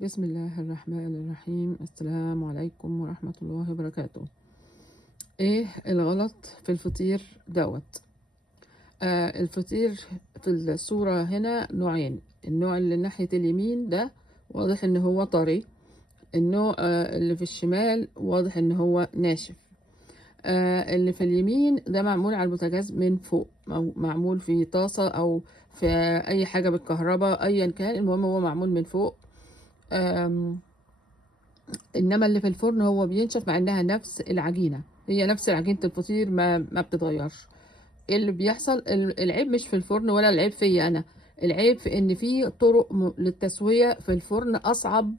بسم الله الرحمن الرحيم. السلام عليكم ورحمة الله وبركاته. ايه الغلط في الفطير دوت؟ الفطير في الصورة هنا نوعين. النوع اللي ناحية اليمين ده واضح ان هو طري. النوع اللي في الشمال واضح ان هو ناشف. اللي في اليمين ده معمول على البوتاجاز من فوق، أو معمول في طاسة او في اي حاجة بالكهرباء ايا كان، المهم هو معمول من فوق. آم، انما اللي في الفرن هو بينشف، مع انها نفس العجينه، هي نفس عجينه الفطير، ما بتتغيرش. ايه اللي بيحصل؟ العيب مش في الفرن ولا العيب فيا انا، العيب في ان في طرق للتسويه في الفرن اصعب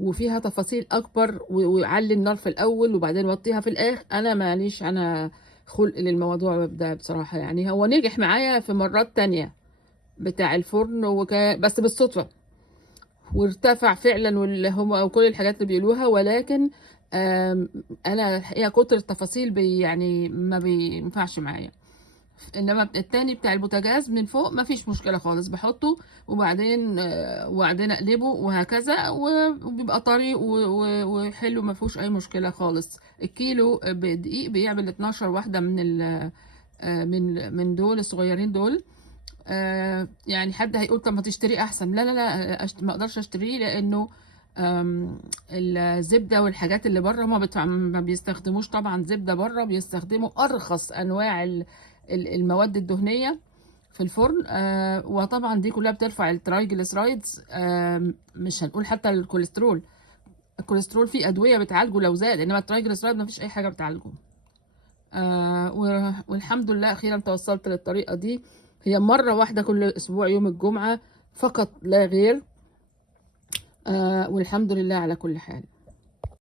وفيها تفاصيل اكبر، ويعلي النار في الاول وبعدين وطيها في الاخر. انا ماليش انا خلق للموضوع ده بصراحه. يعني هو نجح معايا في مرات تانية بتاع الفرن، بس بالصدفه، وارتفع فعلا واللي هم كل الحاجات اللي بيقولوها، ولكن آم، انا هي كتر التفاصيل يعني ما بينفعش معايا. انما التاني بتاع البوتاجاز من فوق ما فيش مشكله خالص، بحطه وبعدين اقلبه وهكذا، وبيبقى طري وحلو، ما فيهوش اي مشكله خالص. الكيلو بدقيق بيعمل 12 واحده من دول الصغيرين دول. يعني حد هيقول طب ما تشتريه احسن. لا لا لا، ما اقدرش اشتريه، لانه الزبده والحاجات اللي بره ما بيستخدموش طبعا زبده بره، بيستخدموا ارخص انواع المواد الدهنيه في الفرن. وطبعا دي كلها بترفع الترايجليسرايدز. مش هنقول حتى الكوليسترول. الكوليسترول فيه ادويه بتعالجه لو زاد، انما الترايجليسرايد ما فيش اي حاجه بتعالجه. والحمد لله أخيرا توصلت للطريقة دي. هي مرة واحدة كل أسبوع يوم الجمعة فقط لا غير. والحمد لله على كل حال.